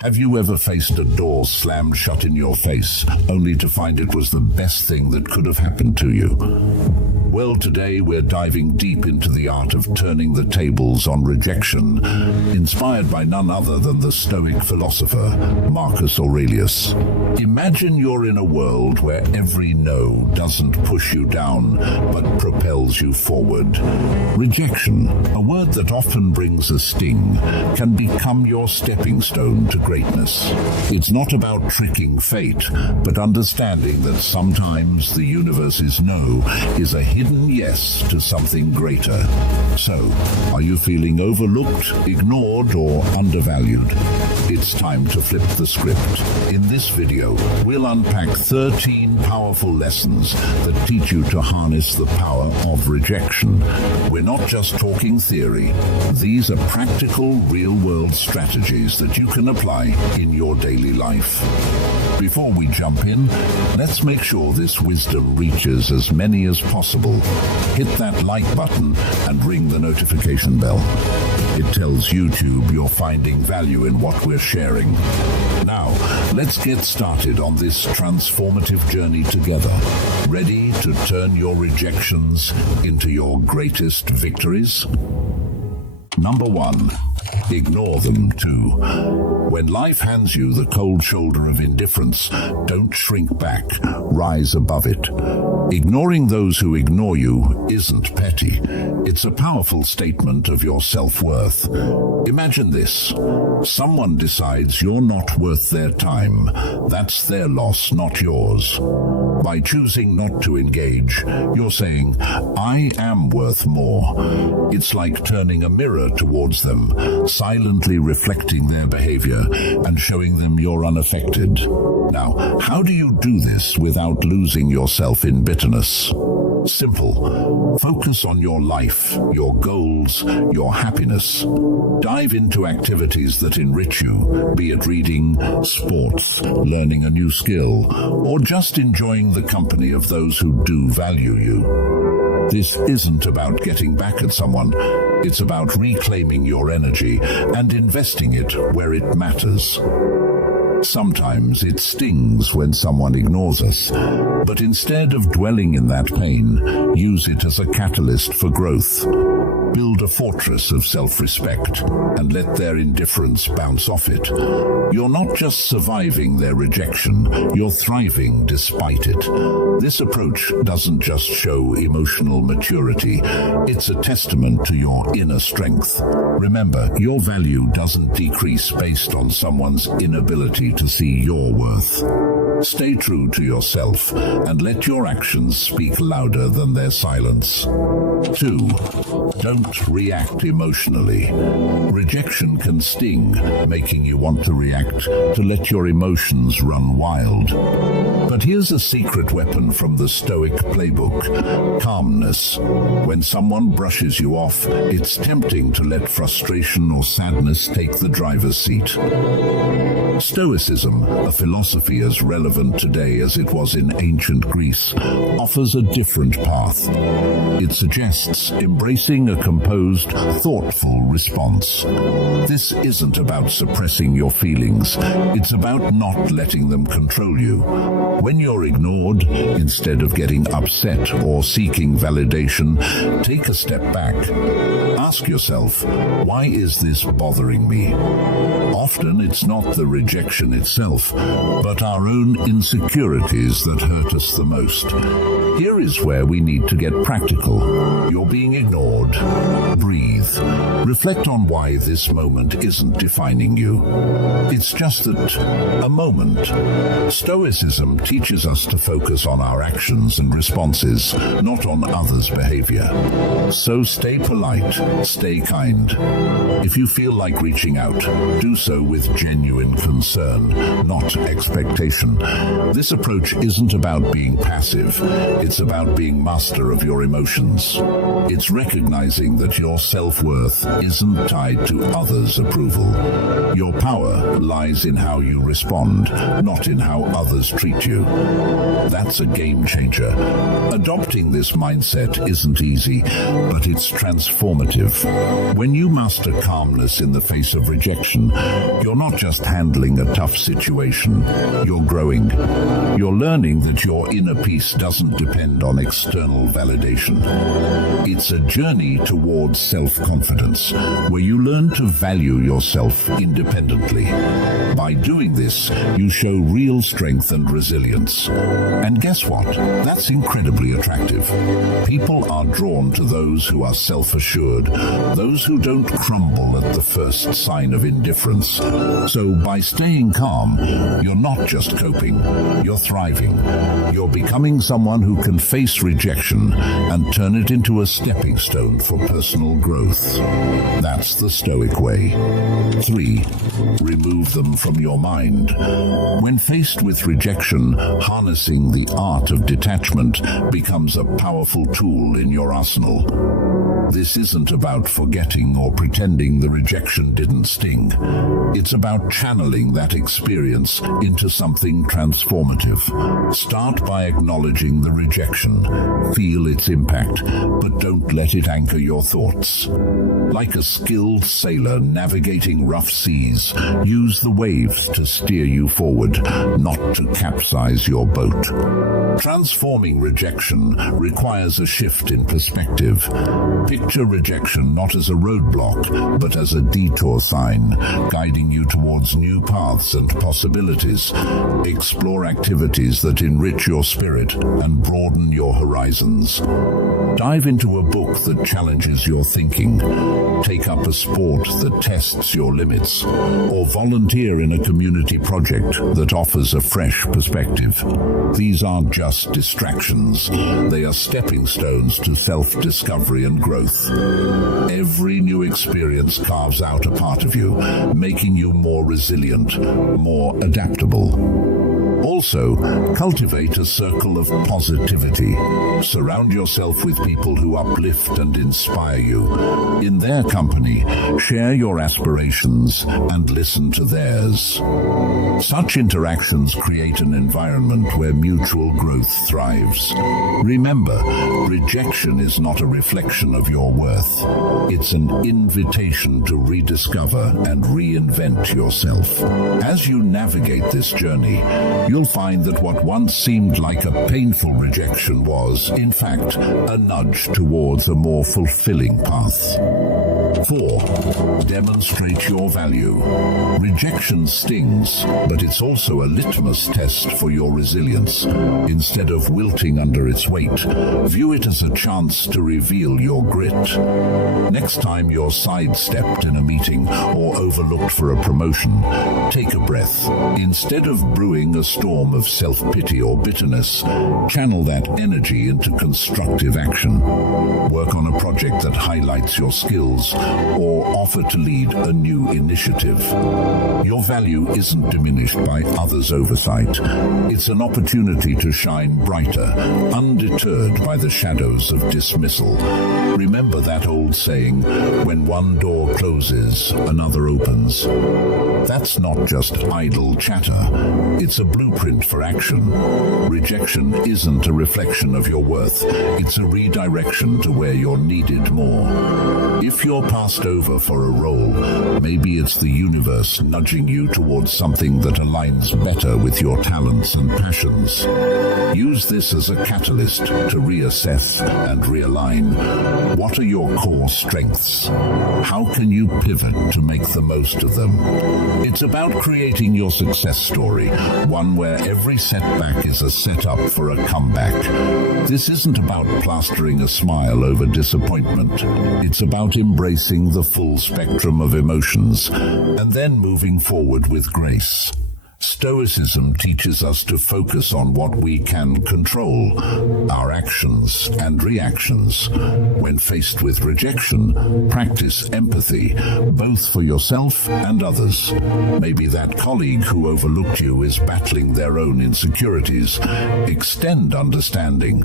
Have you ever faced a door slammed shut in your face, only to find it was the best thing that could have happened to you? Well, today we're diving deep into the art of turning the tables on rejection, inspired by none other than the Stoic philosopher, Marcus Aurelius. Imagine you're in a world where every no doesn't push you down, but propels you forward. Rejection, a word that often brings a sting, can become your stepping stone to greatness. It's not about tricking fate, but understanding that sometimes the universe's no is a hidden yes to something greater. So, are you feeling overlooked, ignored, or undervalued? It's time to flip the script. In this video, we'll unpack 13 powerful lessons that teach you to harness the power of rejection. We're not just talking theory. These are practical, real-world strategies that you can apply in your daily life. Before we jump in, let's make sure this wisdom reaches as many as possible. Hit that like button and ring the notification bell. It tells YouTube you're finding value in what we're sharing. Now, let's get started on this transformative journey together. Ready to turn your rejections into your greatest victories? Number 1. Ignore them too. When life hands you the cold shoulder of indifference, don't shrink back, rise above it. Ignoring those who ignore you isn't petty. It's a powerful statement of your self-worth. Imagine this. Someone decides you're not worth their time. That's their loss, not yours. By choosing not to engage, you're saying, I am worth more. It's like turning a mirror towards them, silently reflecting their behavior and showing them you're unaffected. Now, how do you do this without losing yourself in bitterness? Simple. Focus on your life, your goals, your happiness. Dive into activities that enrich you, be it reading, sports, learning a new skill, or just enjoying the company of those who do value you. This isn't about getting back at someone. It's about reclaiming your energy and investing it where it matters. Sometimes it stings when someone ignores us, but instead of dwelling in that pain, use it as a catalyst for growth. Build a fortress of self-respect and let their indifference bounce off it. You're not just surviving their rejection, you're thriving despite it. This approach doesn't just show emotional maturity, it's a testament to your inner strength. Remember, your value doesn't decrease based on someone's inability to see your worth. Stay true to yourself and let your actions speak louder than their silence. 2. Don't react emotionally. Rejection can sting, making you want to react, to let your emotions run wild. But here's a secret weapon from the Stoic playbook: calmness. When someone brushes you off, it's tempting to let frustration or sadness take the driver's seat. Stoicism, a philosophy as relevant today as it was in ancient Greece, offers a different path. It suggests embracing a composed, thoughtful response. This isn't about suppressing your feelings, it's about not letting them control you. When you're ignored, instead of getting upset or seeking validation, take a step back. Ask yourself, why is this bothering me? Often it's not the rejection itself, but our own insecurities that hurt us the most. Here is where we need to get practical. You're being ignored. Breathe. Reflect on why this moment isn't defining you. It's just that a moment. Stoicism teaches us to focus on our actions and responses, not on others' behavior. So stay polite, stay kind. If you feel like reaching out, do so with genuine concern, not expectation. This approach isn't about being passive. It's about being master of your emotions. It's recognizing that your self-worth isn't tied to others' approval. Your power lies in how you respond, not in how others treat you. That's a game changer. Adopting this mindset isn't easy, but it's transformative. When you master calmness in the face of rejection, you're not just handling tackling a tough situation. You're growing. You're learning that your inner peace doesn't depend on external validation. It's a journey towards self-confidence, where you learn to value yourself independently. By doing this, you show real strength and resilience. And guess what? That's incredibly attractive. People are drawn to those who are self-assured, those who don't crumble at the first sign of indifference. So by staying calm, you're not just coping, you're thriving. You're becoming someone who can face rejection and turn it into a stepping stone for personal growth. That's the Stoic way. 3. Remove them from your mind. When faced with rejection, harnessing the art of detachment becomes a powerful tool in your arsenal. This isn't about forgetting or pretending the rejection didn't sting. It's about channeling that experience into something transformative. Start by acknowledging the rejection. Feel its impact, but don't let it anchor your thoughts. Like a skilled sailor navigating rough seas, use the waves to steer you forward, not to capsize your boat. Transforming rejection requires a shift in perspective. Picture rejection not as a roadblock, but as a detour sign, guiding you towards new paths and possibilities. Explore activities that enrich your spirit and broaden your horizons. Dive into a book that challenges your thinking. Take up a sport that tests your limits, or volunteer in a community project that offers a fresh perspective. These aren't just distractions. They are stepping stones to self-discovery and growth. Every new experience carves out a part of you, making you more resilient, more adaptable. Also, cultivate a circle of positivity. Surround yourself with people who uplift and inspire you. In their company, share your aspirations and listen to theirs. Such interactions create an environment where mutual growth thrives. Remember, rejection is not a reflection of your worth. It's an invitation to rediscover and reinvent yourself. As you navigate this journey, you'll find that what once seemed like a painful rejection was, in fact, a nudge towards a more fulfilling path. 4. Demonstrate your value. Rejection stings, but it's also a litmus test for your resilience. Instead of wilting under its weight, view it as a chance to reveal your grit. Next time you're sidestepped in a meeting or overlooked for a promotion, take a breath. Instead of brewing a storm of self-pity or bitterness, channel that energy into constructive action. Work on a project that highlights your skills, or offer to lead a new initiative. Your value isn't diminished by others' oversight. It's an opportunity to shine brighter, undeterred by the shadows of dismissal. Remember that old saying, when one door closes, another opens. That's not just idle chatter. It's a blueprint for action. Rejection isn't a reflection of your worth. It's a redirection to where you're needed more. If you're passed over for a role, maybe it's the universe nudging you towards something that aligns better with your talents and passions. Use this as a catalyst to reassess and realign. What are your core strengths? How can you pivot to make the most of them? It's about creating your success story, one where every setback is a setup for a comeback. This isn't about plastering a smile over disappointment. It's about embracing the full spectrum of emotions and then moving forward with grace. Stoicism teaches us to focus on what we can control, our actions and reactions. When faced with rejection, practice empathy, both for yourself and others. Maybe that colleague who overlooked you is battling their own insecurities. Extend understanding,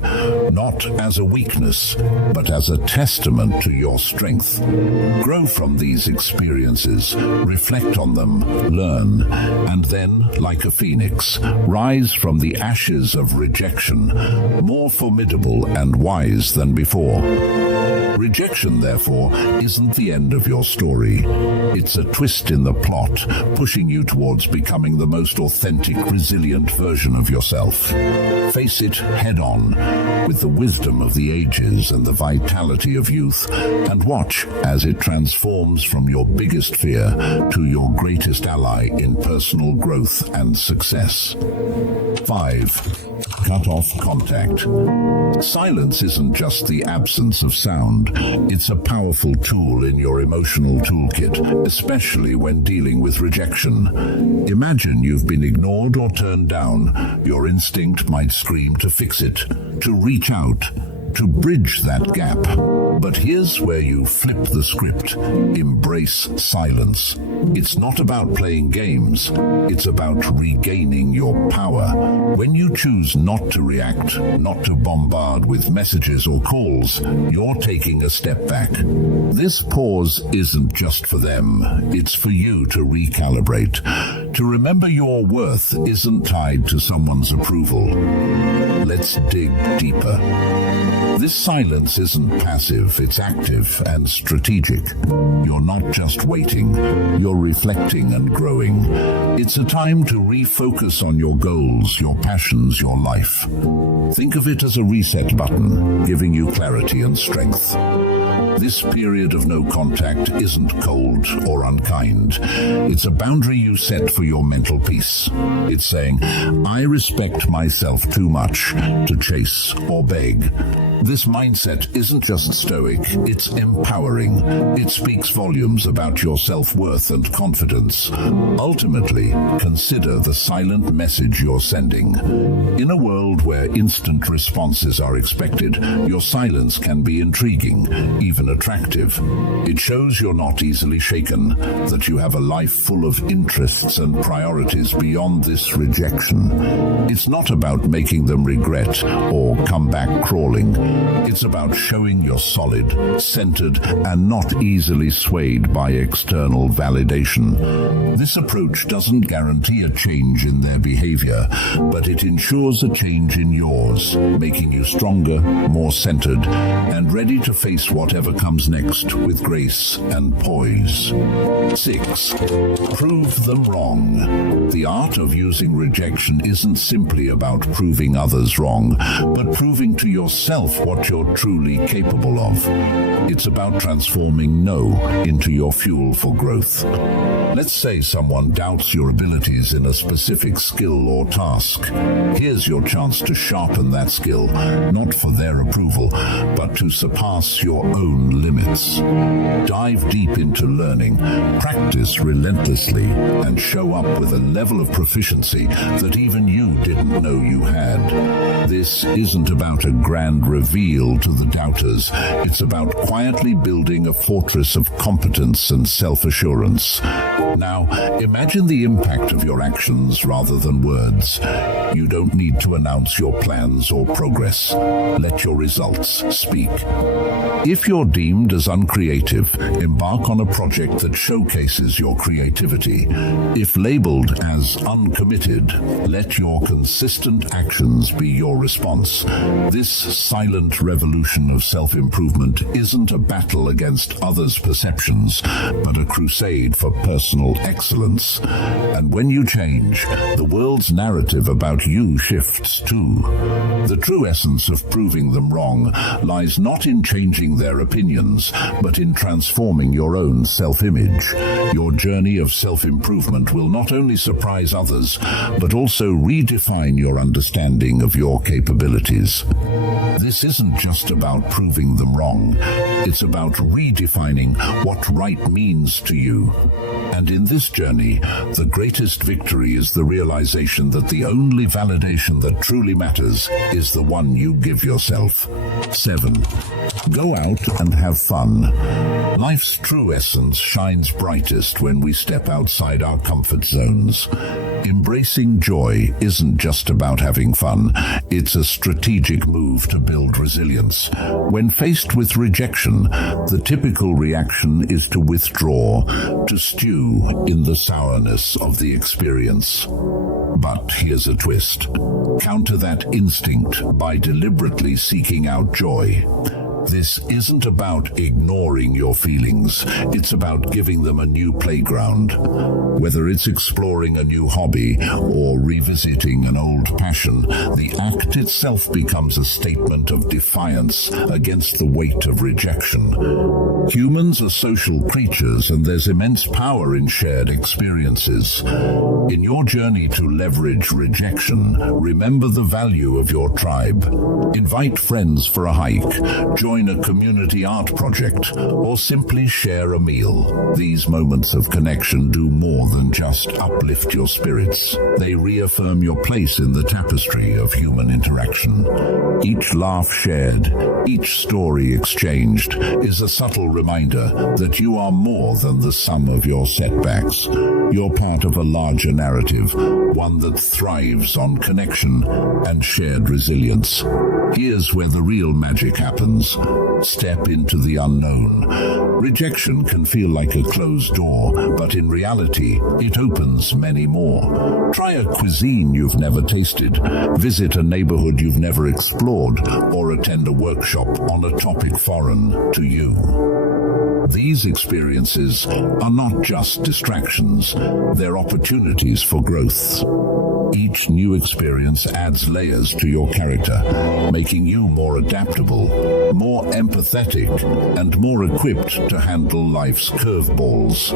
not as a weakness, but as a testament to your strength. Grow from these experiences, reflect on them, learn, and then then, like a phoenix, rise from the ashes of rejection, more formidable and wise than before. Rejection, therefore, isn't the end of your story. It's a twist in the plot, pushing you towards becoming the most authentic, resilient version of yourself. Face it head-on, with the wisdom of the ages and the vitality of youth, and watch as it transforms from your biggest fear to your greatest ally in personal growth and success. 5. Cut off contact. Silence isn't just the absence of sound. It's a powerful tool in your emotional toolkit, especially when dealing with rejection. Imagine you've been ignored or turned down. Your instinct might scream to fix it, to reach out, to bridge that gap. But here's where you flip the script. Embrace silence. It's not about playing games. It's about regaining your power. When you choose not to react, not to bombard with messages or calls, you're taking a step back. This pause isn't just for them. It's for you to recalibrate, to remember your worth isn't tied to someone's approval. Let's dig deeper. This silence isn't passive, it's active and strategic. You're not just waiting, you're reflecting and growing. It's a time to refocus on your goals, your passions, your life. Think of it as a reset button, giving you clarity and strength. This period of no contact isn't cold or unkind. It's a boundary you set for your mental peace. It's saying, I respect myself too much to chase or beg. This mindset isn't just stoic, it's empowering. It speaks volumes about your self-worth and confidence. Ultimately, consider the silent message you're sending. In a world where instant responses are expected, your silence can be intriguing, even attractive. It shows you're not easily shaken, that you have a life full of interests and priorities beyond this rejection. It's not about making them regret or come back crawling. It's about showing you're solid, centered, and not easily swayed by external validation. This approach doesn't guarantee a change in their behavior, but it ensures a change in yours, making you stronger, more centered, and ready to face whatever comes next with grace and poise. 6. Prove them wrong. The art of using rejection isn't simply about proving others wrong, but proving to yourself what you're truly capable of. It's about transforming no into your fuel for growth. Let's say someone doubts your abilities in a specific skill or task. Here's your chance to sharpen that skill, not for their approval, but to surpass your own limits. Dive deep into learning, practice relentlessly, and show up with a level of proficiency that even you didn't know you had. This isn't about a grand reveal to the doubters. It's about quietly building a fortress of competence and self-assurance. Now, imagine the impact of your actions rather than words. You don't need to announce your plans or progress. Let your results speak. If you're deemed as uncreative, embark on a project that showcases your creativity. If labeled as uncommitted, let your consistent actions be your response. This silent revolution of self-improvement isn't a battle against others' perceptions, but a crusade for personal excellence. And when you change, the world's narrative about you shifts too. The true essence of proving them wrong lies not in changing their opinions, but in transforming your own self-image. Your journey of self-improvement will not only surprise others, but also redefine your understanding of your capabilities. This isn't just about proving them wrong. It's about redefining what right means to you. And in this journey, the greatest victory is the realization that the only validation that truly matters is the one you give yourself. 7. Go out and have fun. Life's true essence shines brightest when we step outside our comfort zones. Embracing joy isn't just about having fun, it's a strategic move to build resilience. When faced with rejection, the typical reaction is to withdraw, to stew in the sourness of the experience. But here's a twist. Counter that instinct by deliberately seeking out joy. This isn't about ignoring your feelings, it's about giving them a new playground. Whether it's exploring a new hobby or revisiting an old passion, the act itself becomes a statement of defiance against the weight of rejection. Humans are social creatures, and there's immense power in shared experiences. In your journey to leverage rejection, remember the value of your tribe. Invite friends for a hike, join a community art project, or simply share a meal. These moments of connection do more than just uplift your spirits. They reaffirm your place in the tapestry of human interaction. Each laugh shared, each story exchanged, is a subtle reminder that you are more than the sum of your setbacks. You're part of a larger narrative, one that thrives on connection and shared resilience. Here's where the real magic happens. Step into the unknown. Rejection can feel like a closed door, but in reality, it opens many more. Try a cuisine you've never tasted, visit a neighborhood you've never explored, or attend a workshop on a topic foreign to you. These experiences are not just distractions, they're opportunities for growth. Each new experience adds layers to your character, making you more adaptable, more empathetic, and more equipped to handle life's curveballs.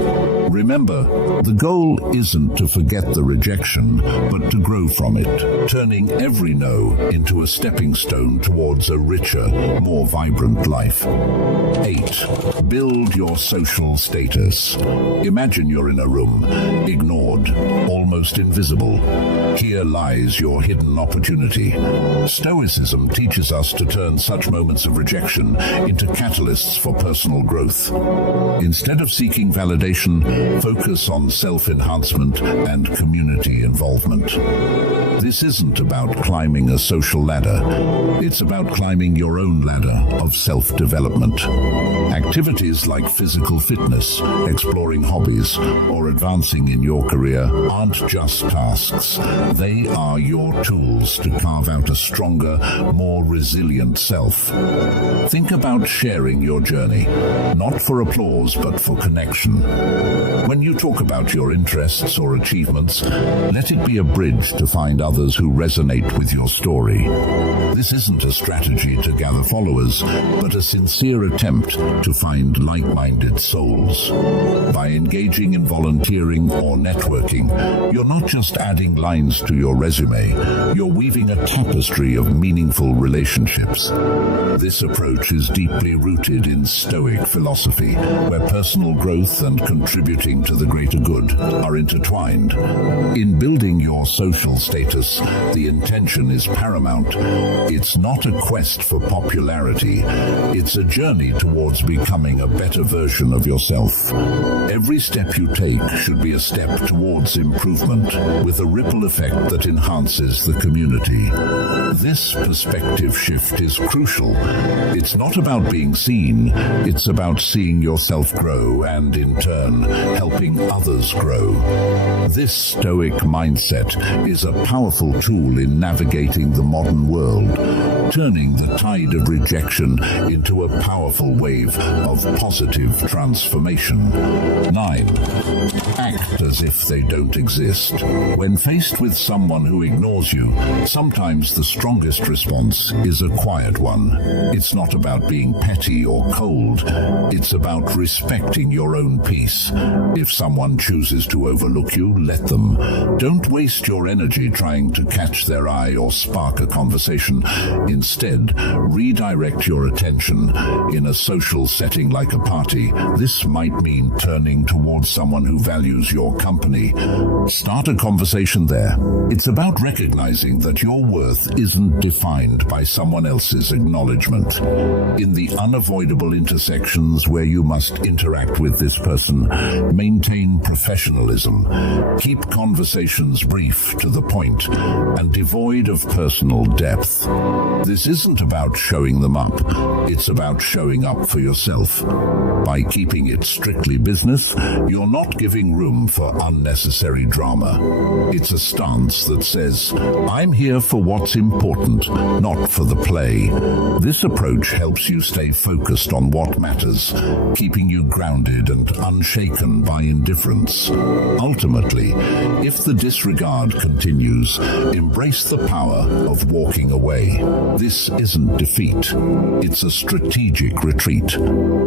Remember, the goal isn't to forget the rejection, but to grow from it, turning every no into a stepping stone towards a richer, more vibrant life. 8. Build your social status. Imagine you're in a room, ignored, almost invisible. Here lies your hidden opportunity. Stoicism teaches us to turn such moments of rejection into catalysts for personal growth. Instead of seeking validation, focus on self-enhancement and community involvement. This isn't about climbing a social ladder. It's about climbing your own ladder of self-development. Activities like physical fitness, exploring hobbies, or advancing in your career aren't just tasks. They are your tools to carve out a stronger, more resilient self. Think about sharing your journey, not for applause, but for connection. When you talk about your interests or achievements, let it be a bridge to find others who resonate with your story. This isn't a strategy to gather followers, but a sincere attempt to find like-minded souls. By engaging in volunteering or networking, you're not just adding lines to your resume, you're weaving a tapestry of meaningful relationships. This approach is deeply rooted in Stoic philosophy, where personal growth and contributing to the greater good are intertwined. In building your social status, the intention is paramount. It's not a quest for popularity, it's a journey towards becoming a better version of yourself. Every step you take should be a step towards improvement, with a ripple effect that enhances the community. This perspective shift is crucial. It's not about being seen, it's about seeing yourself grow and, in turn, helping others grow. This Stoic mindset is a powerful tool in navigating the modern world, turning the tide of rejection into a powerful wave of positive transformation. 9. Act as if they don't exist. When faced with someone who ignores you, sometimes the strongest response is a quiet one. It's not about being petty or cold, it's about respecting your own peace. If someone chooses to overlook you, let them. Don't waste your energy trying to catch their eye or spark a conversation. instead redirect your attention in a social setting like a party. This might mean turning towards someone who values your company. Start a conversation there. It's about recognizing that your worth isn't defined by someone else's acknowledgement. In the unavoidable intersections where you must interact with this person, maintain professionalism. Keep conversations brief, to the point, and devoid of personal depth. This isn't about showing them up. It's about showing up for yourself. By keeping it strictly business, you're not giving room for unnecessary drama. It's a stance that says, I'm here for what's important, not for the play. This approach helps you stay focused on what matters, keeping you grounded and unshaken by indifference. Ultimately, if the disregard continues, embrace the power of walking away. This isn't defeat. It's a strategic retreat.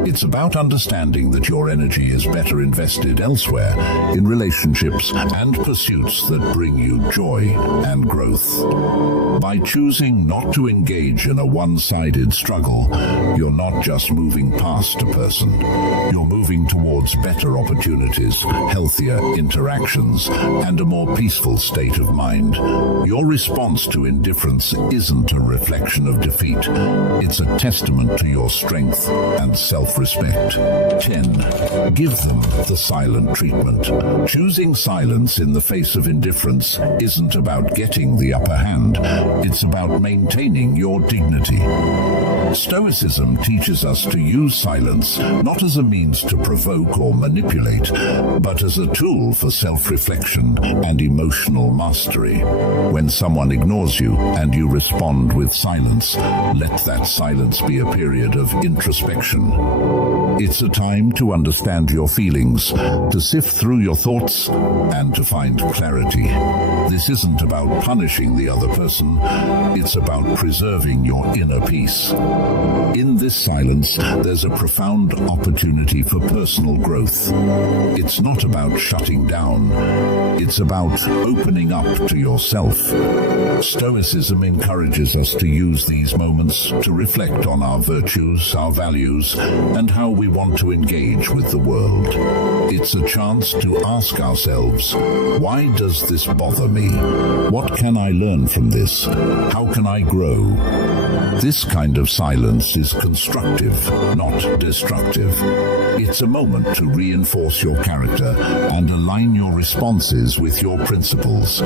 It's about understanding that your energy is better invested elsewhere, in relationships and pursuits that bring you joy and growth. By choosing not to engage in a one-sided struggle, you're not just moving past a person. You're moving towards better opportunities, healthier interactions, and a more peaceful state of mind. Your response to indifference isn't a reflection of defeat. It's a testament to your strength and self-respect. 10. Give them the silent treatment. Choosing silence in the face of indifference isn't about getting the upper hand. It's about maintaining your dignity. Stoicism teaches us to use silence not as a means to provoke or manipulate, but as a tool for self-reflection and emotional mastery. When someone ignores you and you respond with silence, let that silence be a period of introspection. It's a time to understand your feelings, to sift through your thoughts, and to find clarity. This isn't about punishing the other person, it's about preserving your inner peace. In this silence, there's a profound opportunity for personal growth. It's not about shutting down, it's about opening up to yourself. Stoicism encourages us to use these moments to reflect on our virtues, our values, and how we want to engage with the world. It's a chance to ask ourselves, why does this bother me? What can I learn from this? How can I grow? This kind of silence is constructive, not destructive. It's a moment to reinforce your character and align your responses with your principles.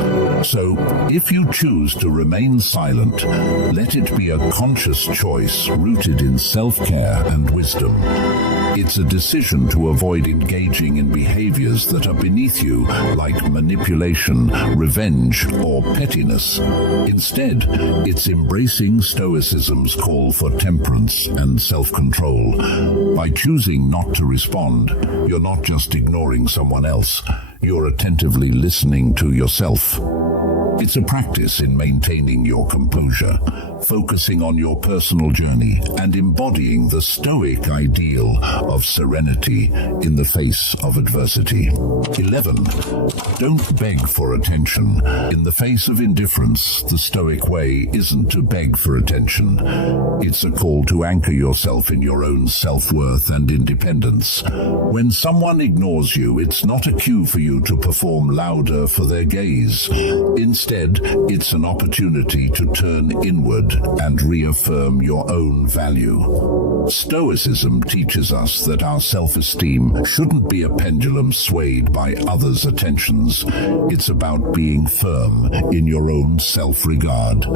So, if you choose to remain silent, let it be a conscious choice rooted in self-care and wisdom. It's a decision to avoid engaging in behaviors that are beneath you, like manipulation, revenge, or pettiness. Instead, it's embracing Stoicism's call for temperance and self-control. By choosing not to respond, you're not just ignoring someone else, you're attentively listening to yourself. It's a practice in maintaining your composure, focusing on your personal journey, and embodying the Stoic ideal of serenity in the face of adversity. 11. Don't beg for attention. In the face of indifference, the Stoic way isn't to beg for attention. It's a call to anchor yourself in your own self-worth and independence. When someone ignores you, it's not a cue for you to perform louder for their gaze. Instead, it's an opportunity to turn inward and reaffirm your own value. Stoicism teaches us that our self-esteem shouldn't be a pendulum swayed by others' attentions. It's about being firm in your own self-regard,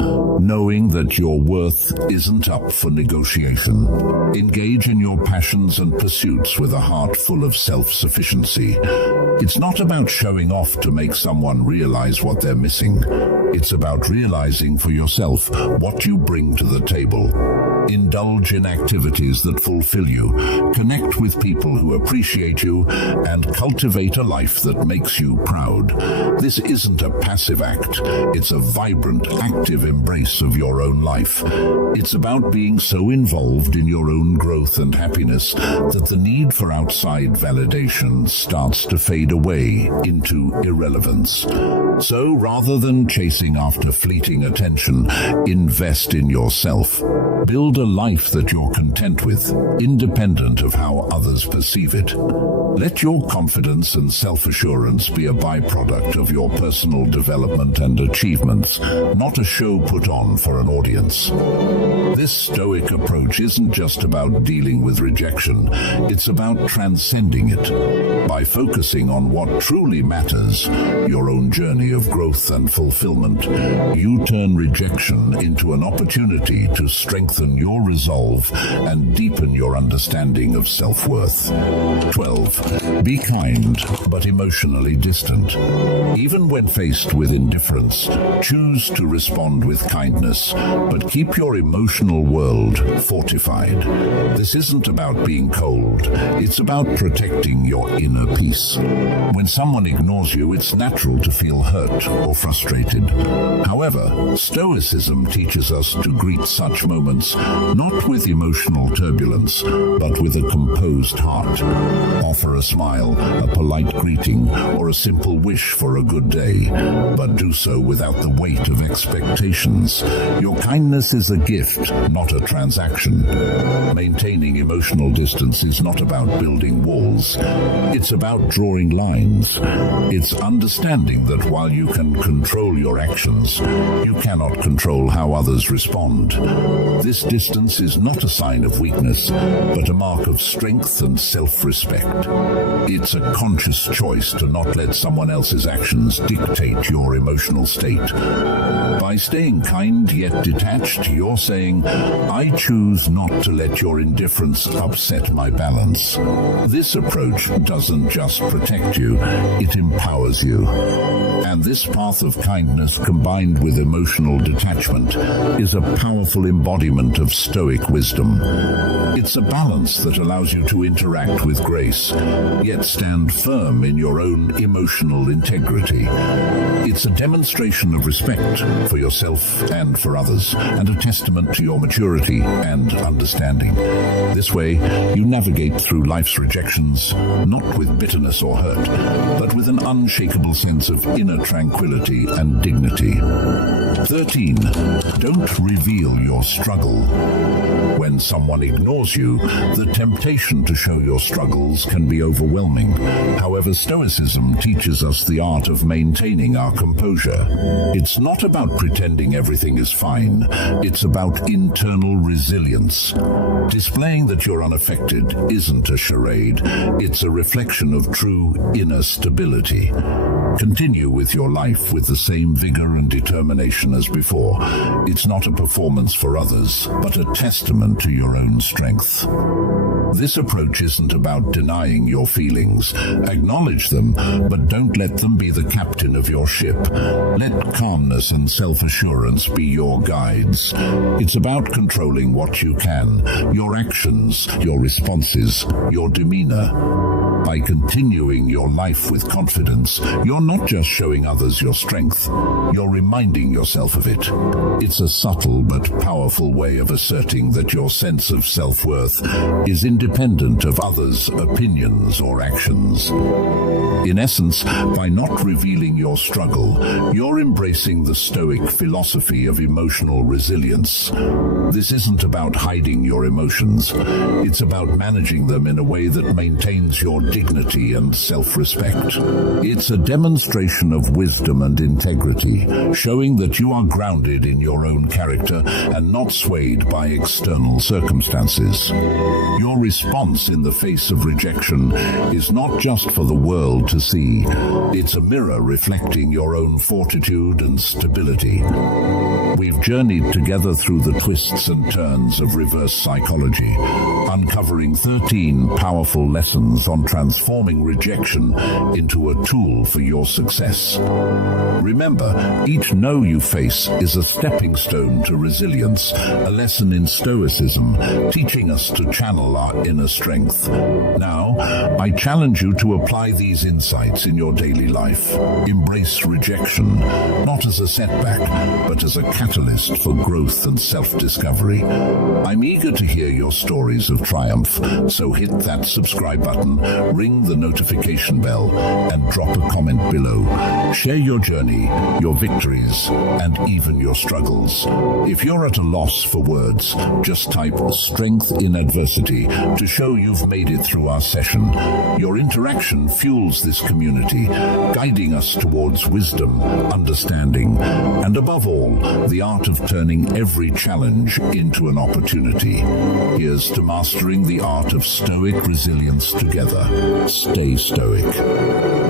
knowing that your worth isn't up for negotiation. Engage in your passions and pursuits with a heart full of self-sufficiency. It's not about showing off to make someone realize what they're missing. It's about realizing for yourself what you bring to the table. Indulge in activities that fulfill you, connect with people who appreciate you, and cultivate a life that makes you proud. This isn't a passive act, it's a vibrant, active embrace of your own life. It's about being so involved in your own growth and happiness that the need for outside validation starts to fade away into irrelevance. So rather than chasing after fleeting attention, invest in yourself. Build a life that you're content with, independent of how others perceive it. Let your confidence and self-assurance be a byproduct of your personal development and achievements, not a show put on for an audience. This Stoic approach isn't just about dealing with rejection, it's about transcending it. By focusing on what truly matters, your own journey of growth and fulfillment, you turn rejection into an opportunity to strengthen your resolve and deepen your understanding of self-worth. 12. Be kind, but emotionally distant. Even when faced with indifference, choose to respond with kindness, but keep your emotional world fortified. This isn't about being cold, it's about protecting your inner peace. When someone ignores you, it's natural to feel hurt or frustrated. However, Stoicism teaches us to greet such moments not with emotional turbulence, but with a composed heart. Offer a smile, a polite greeting, or a simple wish for a good day, but do so without the weight of expectations. Your kindness is a gift, not a transaction. Maintaining emotional distance is not about building walls. It's about drawing lines. It's understanding that while you can control your actions, you cannot control how others respond. This distance is not a sign of weakness, but a mark of strength and self-respect. It's a conscious choice to not let someone else's actions dictate your emotional state. By staying kind yet detached, you're saying, I choose not to let your indifference upset my balance. This approach doesn't just protect you, it empowers you. And this path of kindness combined with emotional detachment is a powerful embodiment of Stoic wisdom. It's a balance that allows you to interact with grace, yet stand firm in your own emotional integrity. It's a demonstration of respect for yourself and for others, and a testament to your maturity and understanding. This way, you navigate through life's rejections, not with bitterness or hurt, but with an unshakable sense of inner tranquility and dignity. 13. Don't reveal your struggle. When someone ignores you, the temptation to show your struggles can be overwhelming. However, Stoicism teaches us the art of maintaining our composure. It's not about pretending everything is fine. It's about internal resilience. Displaying that you're unaffected isn't a charade. It's a reflection of true inner stability. Continue with your life with the same vigor and determination as before. It's not a performance for others, but a testament to your own strength. This approach isn't about denying your feelings. Acknowledge them, but don't let them be the captain of your ship. Let calmness and self-assurance be your guides. It's about controlling what you can, your actions, your responses, your demeanor. By continuing your life with confidence, you're not just showing others your strength, you're reminding yourself of it. It's a subtle but powerful way of asserting that your sense of self-worth is independent of others' opinions or actions. In essence, by not revealing your struggle, you're embracing the Stoic philosophy of emotional resilience. This isn't about hiding your emotions. It's about managing them in a way that maintains your dignity and self-respect. It's a demonstration of wisdom and integrity, showing that you are grounded in your own character and not swayed by external circumstances. Your response in the face of rejection is not just for the world to see. It's a mirror reflecting your own fortitude and stability. We've journeyed together through the twists and turns of reverse psychology, uncovering 13 powerful lessons on transforming rejection into a tool for your success. Remember, each no you face is a stepping stone to resilience, a lesson in Stoicism, teaching us to channel our inner strength. Now, I challenge you to apply these insights in your daily life. Embrace rejection, not as a setback, but as a catalyst for growth and self-discovery. I'm eager to hear your stories of triumph. So hit that subscribe button, ring the notification bell, and drop a comment below. Share your journey, your victories, and even your struggles. If you're at a loss for words, just type "strength in adversity" to show you've made it through our session. Your interaction fuels this community, guiding us towards wisdom, understanding, and above all, the art of turning every challenge into an opportunity. Here's to mastering the art of Stoic resilience together. Stay Stoic.